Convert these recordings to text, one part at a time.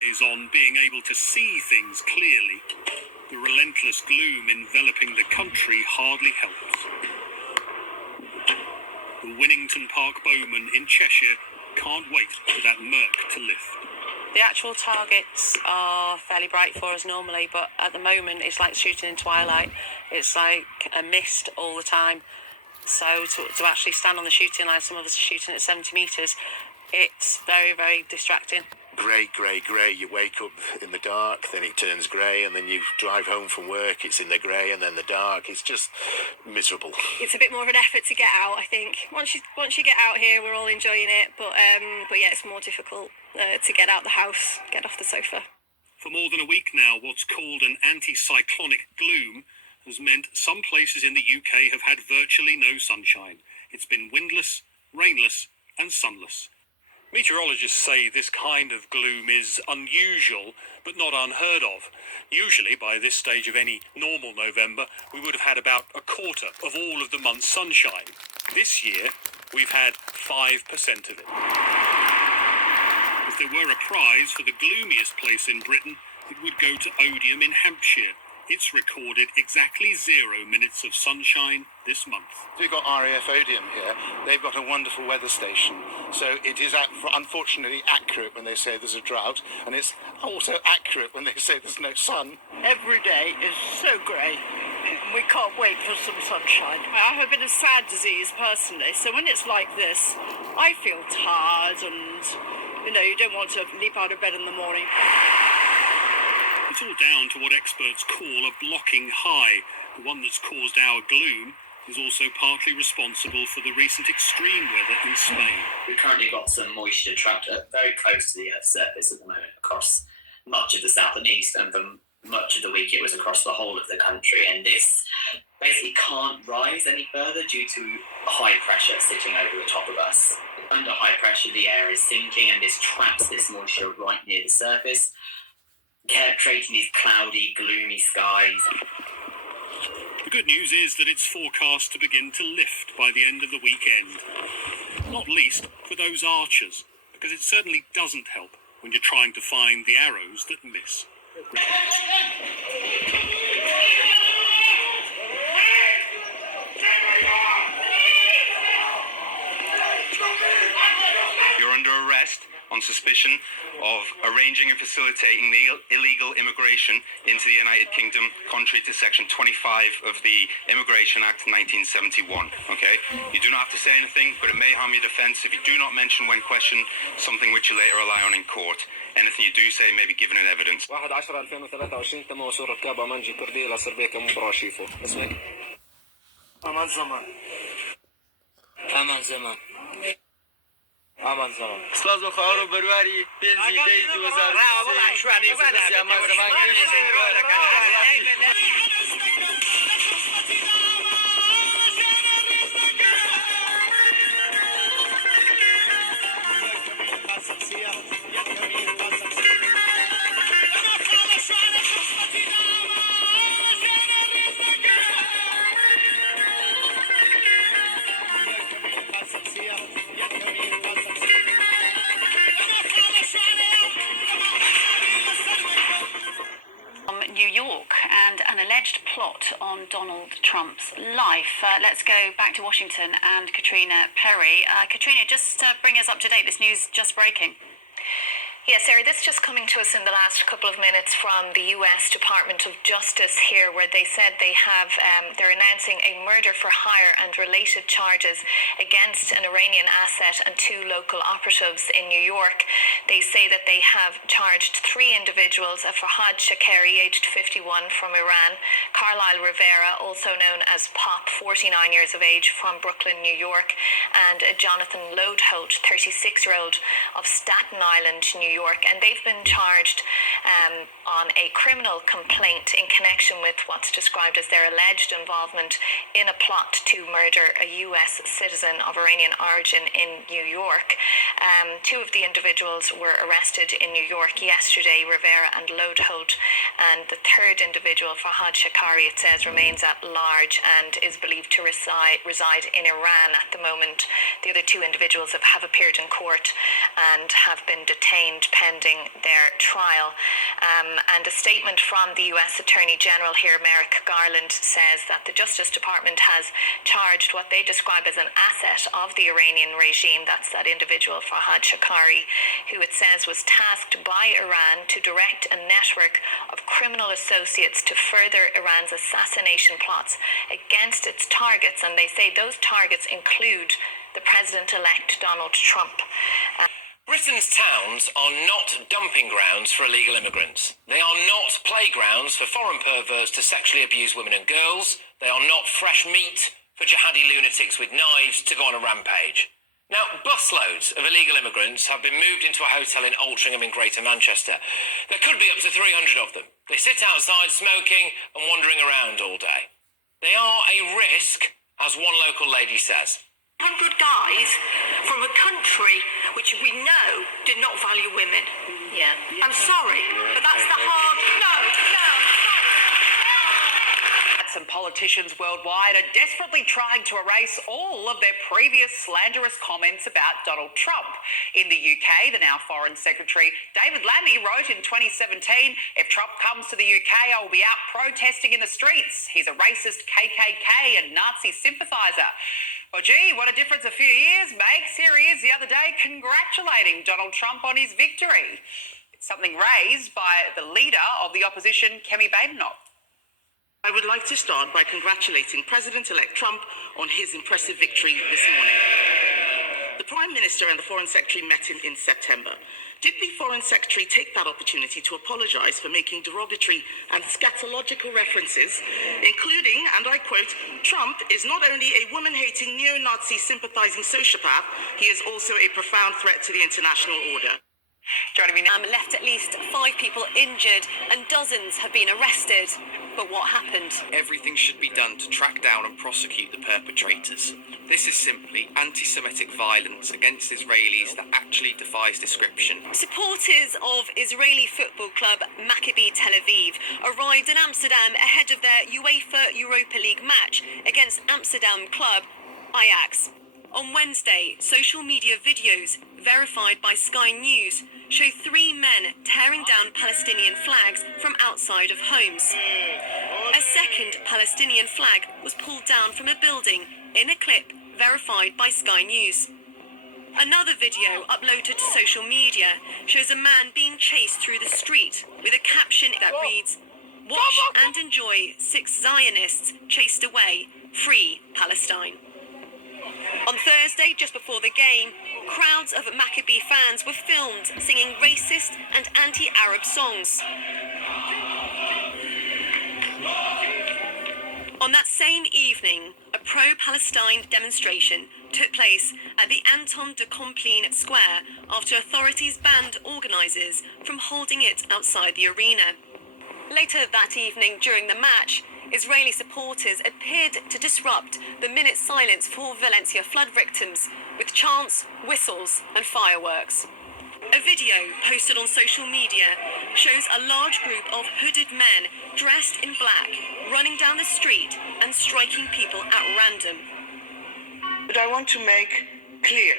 Is on being able to see things clearly. The relentless gloom enveloping the country hardly helps. The Winnington Park Bowmen in Cheshire can't wait for that murk to lift. The actual targets are fairly bright for us normally, but at the moment it's like shooting in twilight. It's like a mist all the time. So to actually stand on the shooting line, some of us are shooting at 70 metres, it's very, very distracting. Grey, grey, grey. You wake up in the dark, then it turns grey, and then you drive home from work, it's in the grey and then the dark. It's just miserable. It's a bit more of an effort to get out, I think. Once you get out here, we're all enjoying it, but yeah, it's more difficult to get out the house, get off the sofa. For more than a week now, what's called an anticyclonic gloom has meant some places in the UK have had virtually no sunshine. It's been windless, rainless and sunless. Meteorologists say this kind of gloom is unusual, but not unheard of. Usually, by this stage of any normal November, we would have had about a quarter of all of the month's sunshine. This year, we've had 5% of it. If there were a prize for the gloomiest place in Britain, it would go to Odium in Hampshire. It's recorded exactly 0 minutes of sunshine this month. We've got RAF Odium here. They've got a wonderful weather station. So it is unfortunately accurate when they say there's a drought, and it's also accurate when they say there's no sun. Every day is so grey. We can't wait for some sunshine. I have a bit of sad disease personally, so when it's like this, I feel tired and, you don't want to leap out of bed in the morning. It's all down to what experts call a blocking high. The one that's caused our gloom is also partly responsible for the recent extreme weather in Spain. We've currently got some moisture trapped very close to the Earth's surface at the moment across much of the south and east, and for much of the week it was across the whole of the country, and this basically can't rise any further due to high pressure sitting over the top of us. Under high pressure, the air is sinking and this traps this moisture right near the surface, creating these cloudy, gloomy skies. The good news is that it's forecast to begin to lift by the end of the weekend. Not least for those archers, because it certainly doesn't help when you're trying to find the arrows that miss. You're under arrest on suspicion of arranging and facilitating the illegal immigration into the United Kingdom, contrary to Section 25 of the Immigration Act 1971, okay? You do not have to say anything, but it may harm your defence if you do not mention when questioned something which you later rely on in court. Anything you do say may be given in evidence. 1/10/2023 تم وصول ركاب منجي كردي إلى صربيا كمبراشيفو. اسمك؟ أمان زمان. أمان زمان. أمان زمان. سلازو خارو برواری بنزی دی 2023 أمان زمان New York and an alleged plot on Donald Trump's life. Let's go back to Washington and Katrina Perry. Katrina, just bring us up to date. This news just breaking. Yes, Sarah, this just coming to us in the last couple of minutes from the US Department of Justice here, where they said they're announcing a murder for hire and related charges against an Iranian asset and 2 local operatives in New York. They say that they have charged 3 individuals, a Fahad Shakeri, aged 51 from Iran, Carlisle Rivera, also known as Pop, 49 years of age from Brooklyn, New York, and a Jonathan Lodholt, 36-year-old of Staten Island, New York. And they've been charged on a criminal complaint in connection with what's described as their alleged involvement in a plot to murder a US citizen of Iranian origin in New York. 2 of the individuals were arrested in New York yesterday, Rivera and Lodholt, and the 3rd individual, Fahad Shakari, it says, remains at large and is believed to reside in Iran at the moment. The other 2 individuals have appeared in court and have been detained pending their trial. And a statement from the US Attorney General here, Merrick Garland, says that the Justice Department has charged what they describe as an asset of the Iranian regime. That's that individual, Farhad Shakari, who it says was tasked by Iran to direct a network of criminal associates to further Iran's assassination plots against its targets. And they say those targets include the president-elect Donald Trump. Britain's towns are not dumping grounds for illegal immigrants. They are not playgrounds for foreign perverts to sexually abuse women and girls. They are not fresh meat for jihadi lunatics with knives to go on a rampage. Now, busloads of illegal immigrants have been moved into a hotel in Altrincham in Greater Manchester. There could be up to 300 of them. They sit outside smoking and wandering around all day. They are a risk, as one local lady says. 100 guys from a country which we know did not value women. Yeah. I'm sorry, but that's the hard... Some politicians worldwide are desperately trying to erase all of their previous slanderous comments about Donald Trump. In the UK, the now Foreign Secretary David Lammy wrote in 2017, "If Trump comes to the UK, I will be out protesting in the streets. He's a racist KKK and Nazi sympathiser." Well, gee, what a difference a few years makes. Here he is the other day congratulating Donald Trump on his victory. It's something raised by the leader of the opposition, Kemi Badenoch. I would like to start by congratulating President-elect Trump on his impressive victory this morning. The Prime Minister and the Foreign Secretary met in September. Did the Foreign Secretary take that opportunity to apologise for making derogatory and scatological references, including, and I quote, "Trump is not only a woman-hating, neo-Nazi sympathising sociopath, he is also a profound threat to the international order." Joining me now. Left at least 5 people injured and dozens have been arrested. But what happened? Everything should be done to track down and prosecute the perpetrators. This is simply anti-Semitic violence against Israelis that actually defies description. Supporters of Israeli football club Maccabi Tel Aviv arrived in Amsterdam ahead of their UEFA Europa League match against Amsterdam club Ajax. On Wednesday, social media videos verified by Sky News show 3 men tearing down Palestinian flags from outside of homes. A second Palestinian flag was pulled down from a building in a clip verified by Sky News. Another video uploaded to social media shows a man being chased through the street with a caption that reads, "Watch and enjoy 6 Zionists chased away, free Palestine." On Thursday, just before the game, crowds of Maccabi fans were filmed singing racist and anti-Arab songs. On that same evening, a pro-Palestine demonstration took place at the Anton de Compline Square after authorities banned organisers from holding it outside the arena. Later that evening, during the match, Israeli supporters appeared to disrupt the minute silence for Valencia flood victims with chants, whistles and fireworks. A video posted on social media shows a large group of hooded men dressed in black running down the street and striking people at random. But I want to make clear,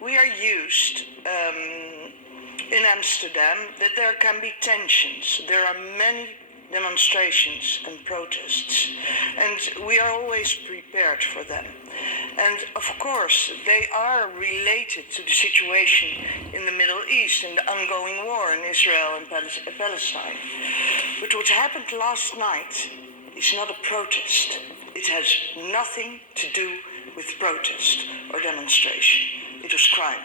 we are used in Amsterdam that there can be tensions. There are many demonstrations and protests, and we are always prepared for them. And of course, they are related to the situation in the Middle East and the ongoing war in Israel and Palestine. But what happened last night is not a protest. It has nothing to do with protest or demonstration. It was crime.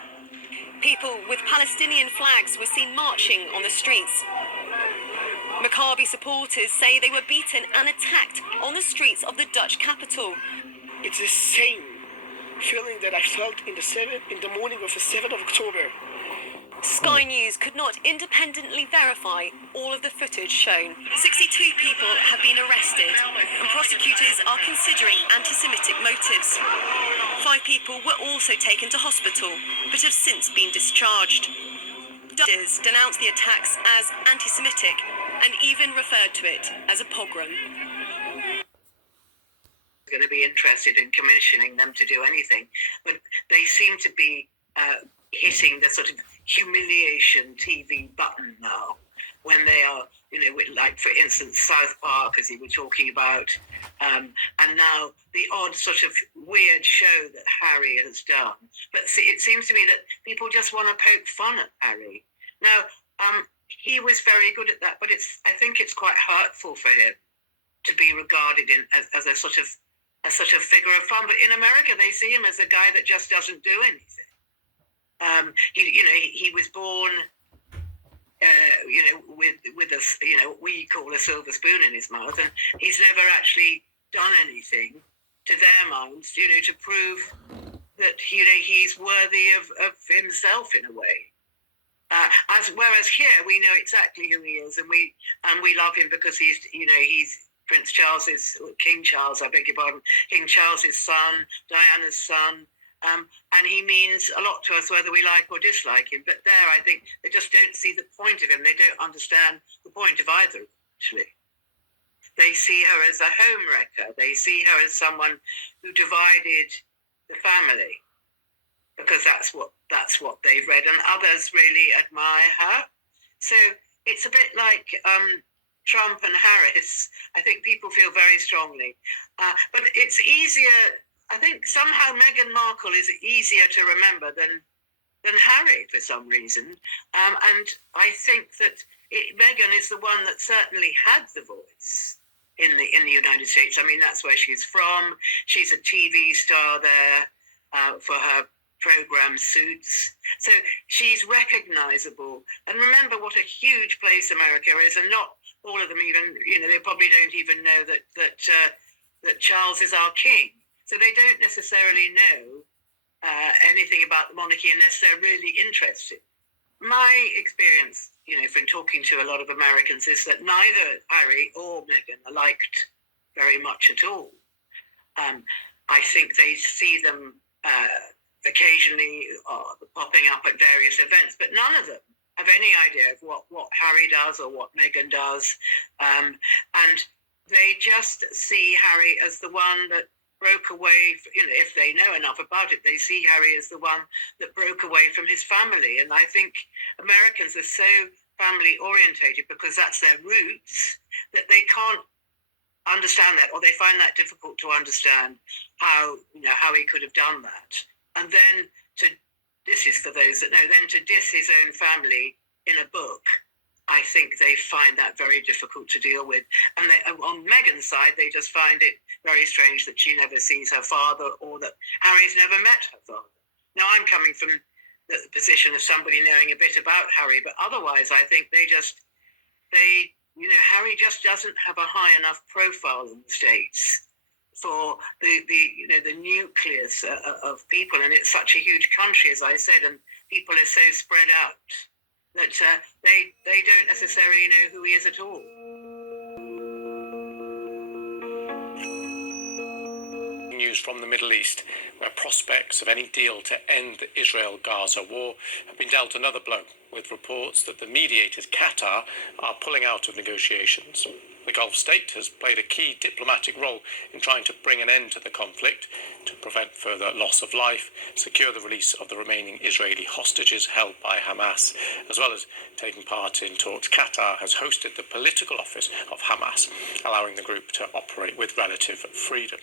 People with Palestinian flags were seen marching on the streets. Maccabi supporters say they were beaten and attacked on the streets of the Dutch capital. It's the same feeling that I felt in the morning of the 7th of October. Sky News could not independently verify all of the footage shown. 62 people have been arrested and prosecutors are considering anti-Semitic motives. 5 people were also taken to hospital but have since been discharged. Dutch denounced the attacks as anti-Semitic and even referred to it as a pogrom. Going to be interested in commissioning them to do anything, but they seem to be hitting the sort of humiliation TV button now when they are, like for instance, South Park, as you were talking about, and now the odd sort of weird show that Harry has done. But it seems to me that people just want to poke fun at Harry. Now, he was very good at that, but I think it's quite hurtful for him to be regarded as a sort of figure of fun. But in America, they see him as a guy that just doesn't do anything. He was born, with a, we call a silver spoon in his mouth, and he's never actually done anything to their minds, to prove that he's worthy of himself in a way. Whereas here we know exactly who he is, and we love him because he's Prince Charles's, King Charles, I beg your pardon, King Charles's son, Diana's son, and he means a lot to us whether we like or dislike him. But there, I think they just don't see the point of him. They don't understand the point of either, actually. They see her as a home wrecker. They see her as someone who divided the family, because that's what they've read, and others really admire her. So it's a bit like Trump and Harris. I think people feel very strongly, but it's easier. I think somehow Meghan Markle is easier to remember than Harry for some reason, and I think that Meghan is the one that certainly had the voice in the United States. I mean, that's where she's from. She's a TV star there for her program Suits, so she's recognizable. And remember what a huge place America is, and not all of them even, they probably don't even know that Charles is our king, so they don't necessarily know anything about the monarchy unless they're really interested. My experience, from talking to a lot of Americans, is that neither Harry or Meghan are liked very much at all. I think they see them occasionally popping up at various events, but none of them have any idea of what Harry does or what Meghan does. And they just see Harry as the one that broke away, if they know enough about it, they see Harry as the one that broke away from his family. And I think Americans are so family orientated because that's their roots, that they can't understand that, or they find that difficult to understand how he could have done that. And then this is for those that know, then to diss his own family in a book, I think they find that very difficult to deal with. And on Meghan's side, they just find it very strange that she never sees her father, or that Harry's never met her father. Now, I'm coming from the position of somebody knowing a bit about Harry, but otherwise I think Harry just doesn't have a high enough profile in the States for the nucleus of people, and it's such a huge country, as I said, and people are so spread out that they don't necessarily know who he is at all. News from the Middle East, where prospects of any deal to end the Israel-Gaza war have been dealt another blow, with reports that the mediators, Qatar, are pulling out of negotiations. The Gulf state has played a key diplomatic role in trying to bring an end to the conflict, to prevent further loss of life, secure the release of the remaining Israeli hostages held by Hamas, as well as taking part in talks. Qatar has hosted the political office of Hamas, allowing the group to operate with relative freedom.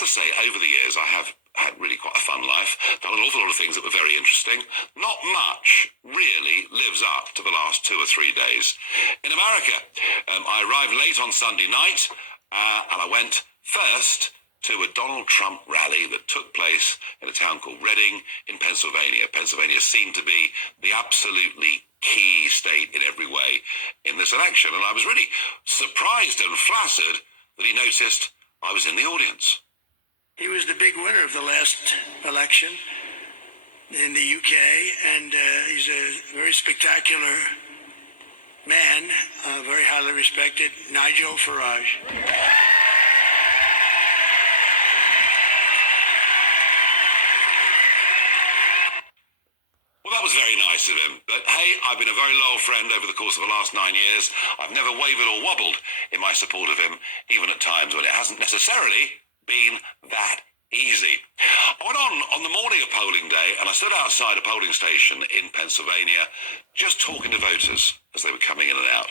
have to say, over the years, I have had really quite a fun life, done an awful lot of things that were very interesting. Not much really lives up to the last 2 or 3 days. In America, I arrived late on Sunday night, and I went first to a Donald Trump rally that took place in a town called Reading in Pennsylvania. Pennsylvania seemed to be the absolutely key state in every way in this election, and I was really surprised and flattered that he noticed I was in the audience. He was the big winner of the last election in the UK, and he's a very spectacular man, very highly respected, Nigel Farage. Well, that was very nice of him. But hey, I've been a very loyal friend over the course of the last 9 years. I've never wavered or wobbled in my support of him, even at times when it hasn't necessarily been that easy. I went on the morning of polling day, and I stood outside a polling station in Pennsylvania just talking to voters as they were coming in and out.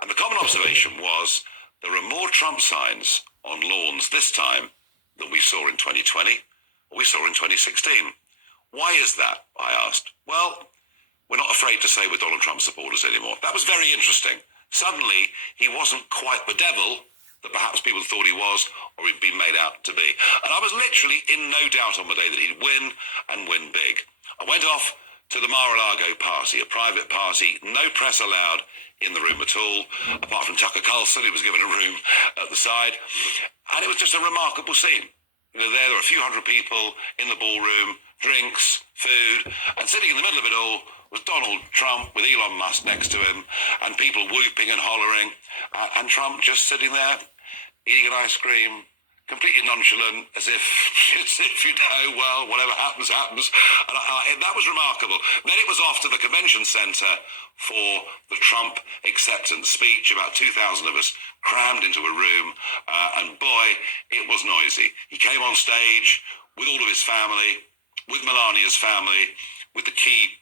And the common observation was there are more Trump signs on lawns this time than we saw in 2020 or we saw in 2016. Why is that? I asked. Well, we're not afraid to say we're Donald Trump supporters anymore. That was very interesting. Suddenly, he wasn't quite the devil that perhaps people thought he was, or he'd been made out to be. And I was literally in no doubt on the day that he'd win, and win big. I went off to the Mar-a-Lago party, a private party, no press allowed in the room at all, apart from Tucker Carlson, who was given a room at the side. And it was just a remarkable scene. You know, there were a few hundred people in the ballroom, drinks, food, and sitting in the middle of it all was Donald Trump with Elon Musk next to him, and people whooping and hollering, and Trump just sitting there eating an ice cream, completely nonchalant, as if you know, well, whatever happens, happens. And that was remarkable. Then it was off to the convention centre for the Trump acceptance speech. About 2,000 of us crammed into a room, and boy, it was noisy. He came on stage with all of his family, with Melania's family, with the key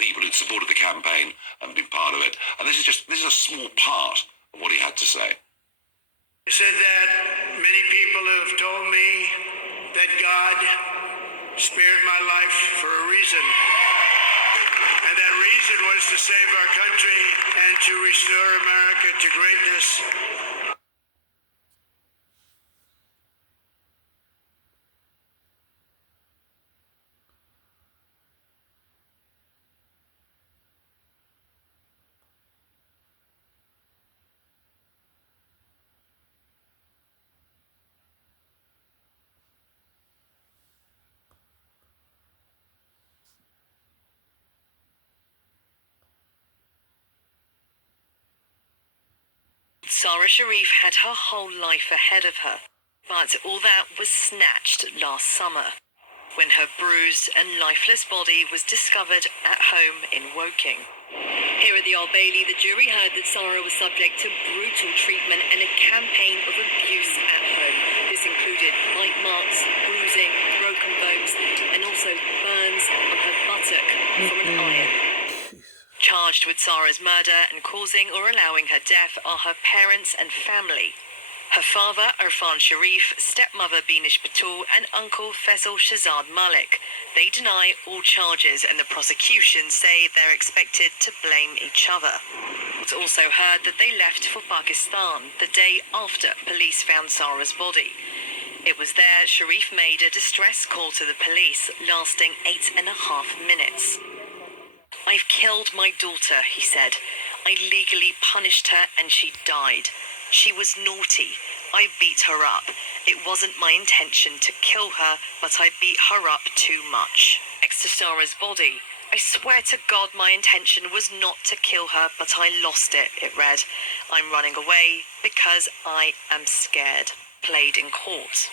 people who'd supported the campaign and been part of it. And this is a small part of what he had to say. He said that many people have told me that God spared my life for a reason. And that reason was to save our country and to restore America to greatness. Sarah Sharif had her whole life ahead of her, but all that was snatched last summer, when her bruised and lifeless body was discovered at home in Woking. Here at the Old Bailey, the jury heard that Sarah was subject to brutal treatment and a campaign of abuse at home. This included bite marks, bruising, broken bones, and also burns on her buttock from an iron. Charged with Sarah's murder and causing or allowing her death are her parents and family. Her father, Irfan Sharif, stepmother Binish Batul, and uncle Faisal Shahzad Malik. They deny all charges, and the prosecution say they're expected to blame each other. It's also heard that they left for Pakistan the day after police found Sarah's body. It was there Sharif made a distress call to the police, lasting 8.5 minutes. "I've killed my daughter," he said. "I legally punished her and she died. She was naughty. I beat her up. It wasn't my intention to kill her, but I beat her up too much." Next to Sarah's body, "I swear to God my intention was not to kill her, but I lost it," it read. "I'm running away because I am scared." Played in court.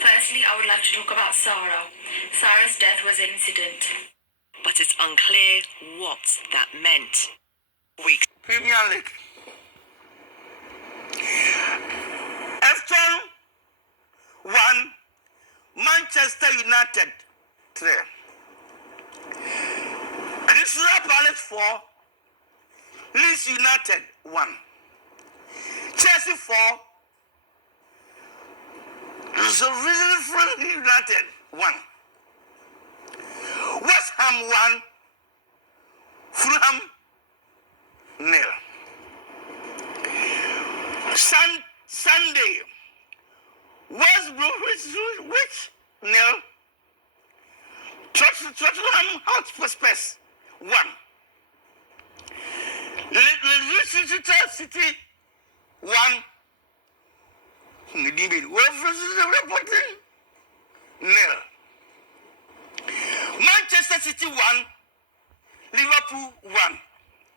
Firstly, I would like to talk about Sarah. Sarah's death was an incident. But it's unclear what that meant. Weeks. Premier League. Everton 1, Manchester United 3. Crystal Palace 4, Leeds United 1. Chelsea 4, So Franklin United 1. West Ham 1. Fulham 0. Sunday. West Bromwich 0. Tottenham Hotspur 1. Leicester City 1. Wolverhampton 0. Manchester City 1. Liverpool 1.